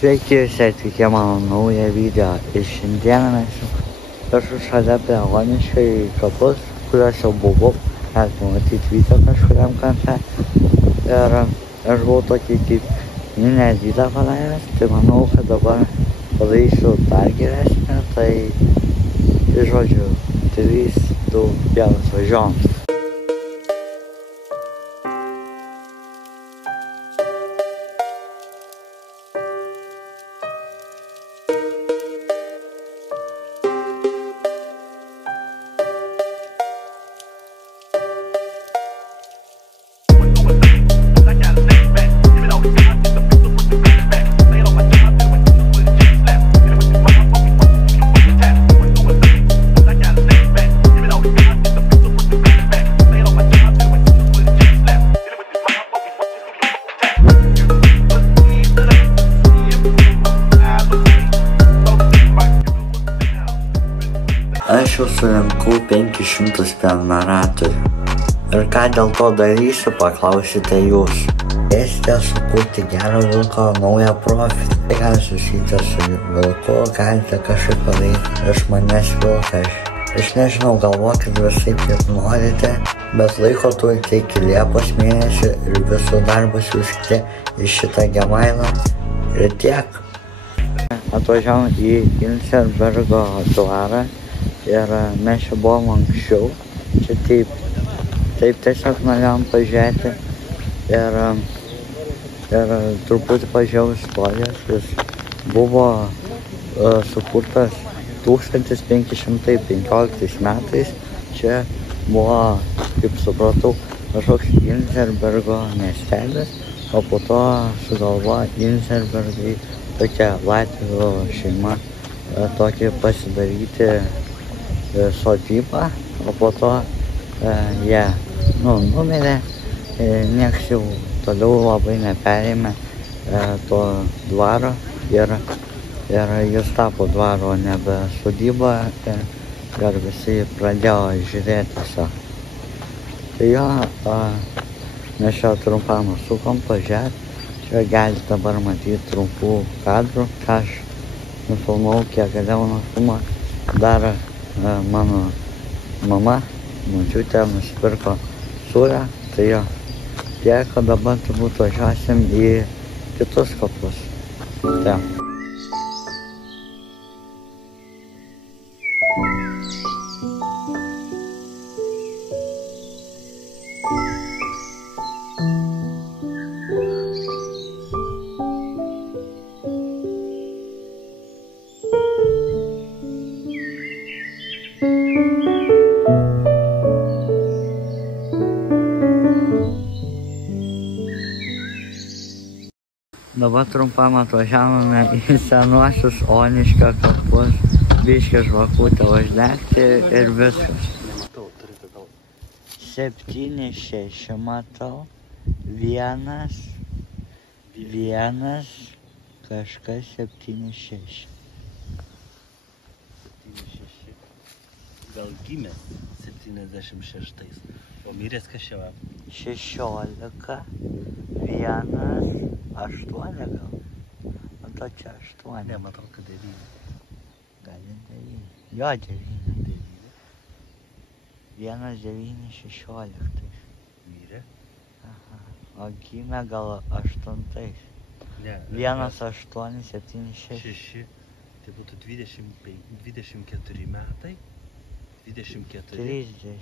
Sveiki, visi atvykę mano naują video ir šiandieną mes esu šalia prie Oniškio į kapus, kuriuos jau buvau, galite matyti video kažkuriam kampe. Ir aš buvau tokį kaip nedidelę padaręs, tai manau, kad dabar padarysiu dar geresnę, tai žodžiu, 3, 2, 1, važiuojam. Aš jau surinkau 500 prenumeratorių. Ir ką dėl to darysiu, paklausite jūs. Esate sukurti gerą vilko naują profilį. Tai gali susijęti su vilku, galite kažkaip padaryti iš manęs vilką. Aš nežinau, galvokit visaip kaip norite, bet laiko turite iki Liepos mėnesio ir visų darbus siųskite į šitą Gmailą. Ir tiek. Atvažiavom į Ilzenbergo dvarą. Ir mes čia buvom anksčiau, čia taip tiesiog norėjom pažiūrėti ir truputį pažiūrėjau istorijos. Jis buvo sukurtas 1515 metais, čia buvo, kaip supratau, kažkoks Ilzenbergo miestelis, o po to sugalvojo Ilzenbergai tokia latvių šeima tokį pasidaryti sodybą, o po to jie numirė, nieks jau toliau labai neperėmė to dvaro ir jis tapo dvaro nebe sodyba ir visi pradėjo žiūrėti tiesiog. Tai jo, mes čia trumpam sukom pažiūrėti, čia galite dabar matyti trumpų kadrų, ką aš nufilmau, kiek galėjau nufilmuoti. Dar mano mama, močiutė nusipirko sūrę, tai jo, tiek, kad dabar turbūt važiuosim į kitus kapus. Tai. Dabar trumpam atvažiavome į senuosius Oniškio kapus, biškį žvakutę uždegti ir viskas. 7-6 matau, vienas, kažkas 7-6. Gal gimė 76, o miręs kas čia va? 16, 1, 8 gal. Matau čia 8. Ne, matau, kad 9. Gali 9. Jo, 9. 1, 9, 16. Mirė? Aha. O gimė gal 8. Ne. 1, 8, 7, 6. 6. Tai būtų 24 metai. 24. 30.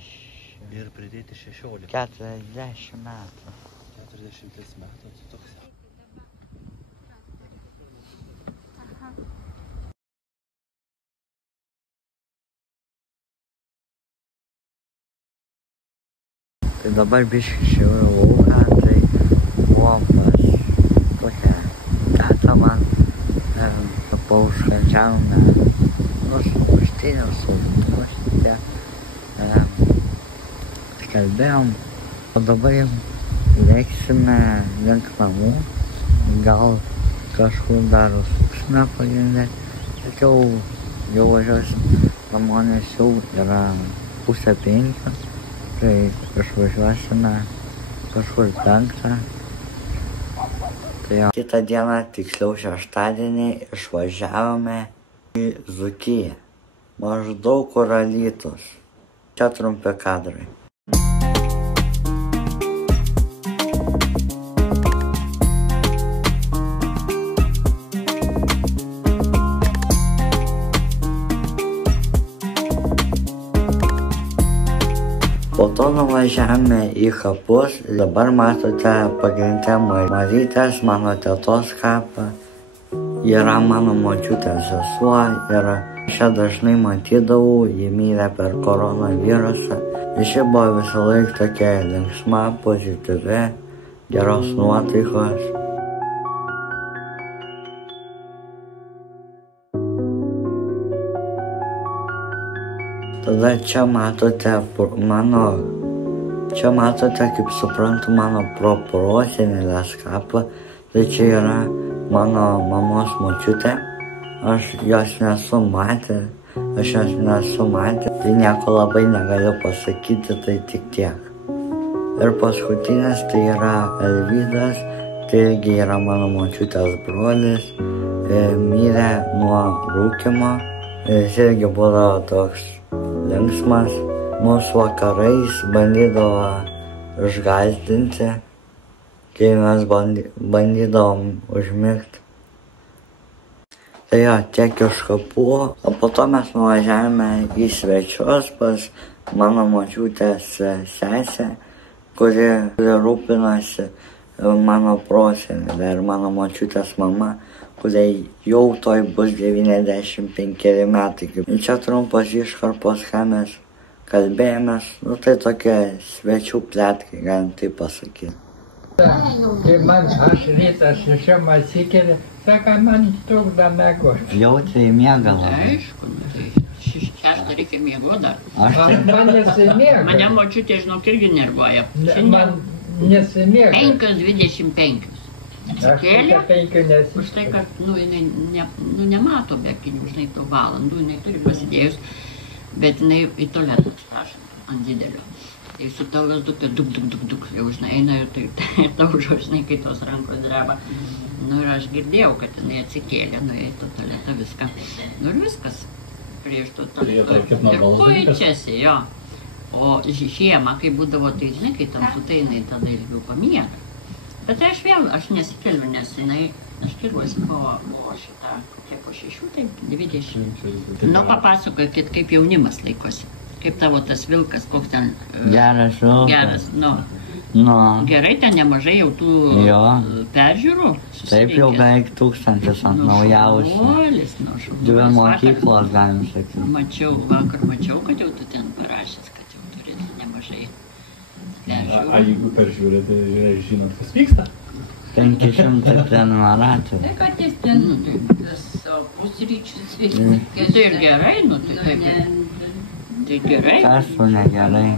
Ir pridėti 16. 40 metų. 40 metų, tai toks. Tai dabar biškį šiaurę lauką, tai buvom pas tokią tetą man, paužkandžiavome, su muštiniu, su muštė, kalbėjom, o dabar jau lėksime link namų, gal kažkur dar užsuksime pagrindė, bet jau važiuosim namo, nes jau yra 4:30, tai išvažiuosime kažkur 5. Jo. Kitą dieną, tiksliau šeštadienį, išvažiavome į Dzūkiją. Maždaug kur Alytus. Čia trumpi kadrai. Po to nuvažiavome į kapus. Dabar matote pagrinde Marytės, mano tetos kapą. Yra mano močiutės sesuo ir šią dažnai matydavau, ji mirė per koronavirusą. Ši buvo visą laiką tokia linksma, pozityvi, geros nuotaikos. Tada čia matote kaip suprantu, mano proprosenelės kapą. Tai čia yra mano mamos močiutė. Aš jos nesu matęs. Tai nieko labai negaliu pasakyti, tai tik tiek. Ir paskutinis tai yra Alvydas. Tai irgi yra mano močiutės brolis. Mirė nuo rūkymo. Jis irgi buvo toks linksmas. Mūsų vakarais bandydavo išgąsdinti, kai mes bandydavom užmigti. Tai jo, tiek iš kapų. O po to mes nuvažiavome į svečius pas mano močiutės sesę, kuri rūpinosi mano prosenelė ir mano močiutės mama, kuriai jau toj bus 95 metai. Čia trumpas iškarpos, ką mes kalbėjomės, tai tokie svečių pletkai, galim taip pasakyti. Kai aš rytą 6 atsikeliu, sako, man trukdo miegoti. Jautriai miega labai. Aišku, tai 6 reikia miegoti dar. Man nesimiega. Mane močiutė, žinok, irgi nervuoja. Man nesimiega. 5:25. Atsikėlė, už tai, kad jinai nemato be akinių, žinai, to valandų, jinai turi pasidėjus, bet jinai į tualetą atsiprašant ant didelio. Tai su tau lasdukė duk, jau žinai, eina ir tai taužo, žinai, kai tos rankos dreba. Ir aš girdėjau, kad jinai atsikėlė, nuėjo į tualetą viską. Ir viskas prieš tualetą. Ir puičiasi, jo. O žiemą, kai būdavo, tai žinai, kai tamsu, tai jinai tada ilgiau pamiega. Bet aš nesikeliu, nes jinai, aš keliuosi po šitą, kokie po 6, tai 20. Nu, papasakokit, kaip jaunimas laikosi. Kaip tavo tas vilkas, koks ten... Geras vilkas. Geras, nu. Gerai, ten nemažai jau tų peržiūrų. Taip jau beveik 1000 ant naujausių. Šaunuolis, šaunuolis. 2 mokyklos, galim sakyti. Vakar mačiau, kad jau tu ten parašęs, kad jau turėsi nemažai. A jeigu peržiūrėte, žinot, kas vyksta? 500 prenumeratorių. Tai kad jis ten, pusryčius vyksta. Tai ir gerai, tai gerai. Kas su negerai?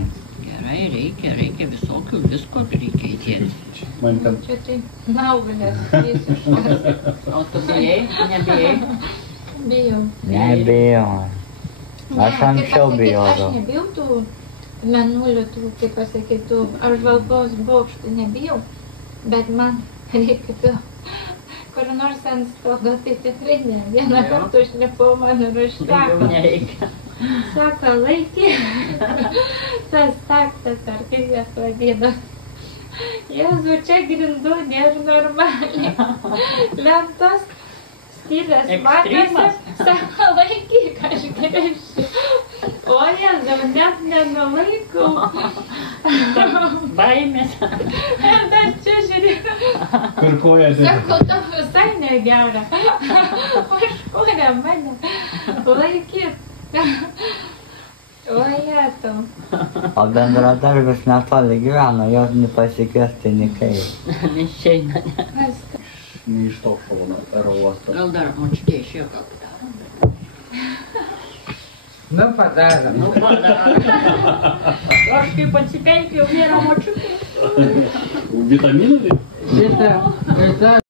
Gerai, reikia visokių, visko reikia įdėti. Man ten... Čia tai naugalės visiškas. O tu bijai? Nebijai? Bijau. Nebijau. Aš anksčiau bijodavau. Aš nebijau tų mėnulių, tų, kaip pasakytų, apžvalgos bokštų nebijau, bet man reikia kur nors ant stogo, tai tikrai ne. Vieną kartą užlipau mano raštą. Sako, laikyk, tas taktas, ar kaip jas vadino. Jėzu, čia grindų nėra normaliai. Lentos, stylės matas, sako, laikyk, aš grįžtu. O Jėzau, net nenulaikau. Baimės. Ir dar čia žiūrėjau. Per koją tai. Sako, tau visai negera. Užkūrė mane. Laikyt. O Jėzau. O bendradarbis netoli gyvena, jos nepasikviesti nikai. Neišeina. Ne iš to šono, aerouosto. Gal dar močiutė išėjo, gal padarom. Nu, padarom. Aš kaip atsipeikėjau vieną močiutę. Vitaminų? Šitą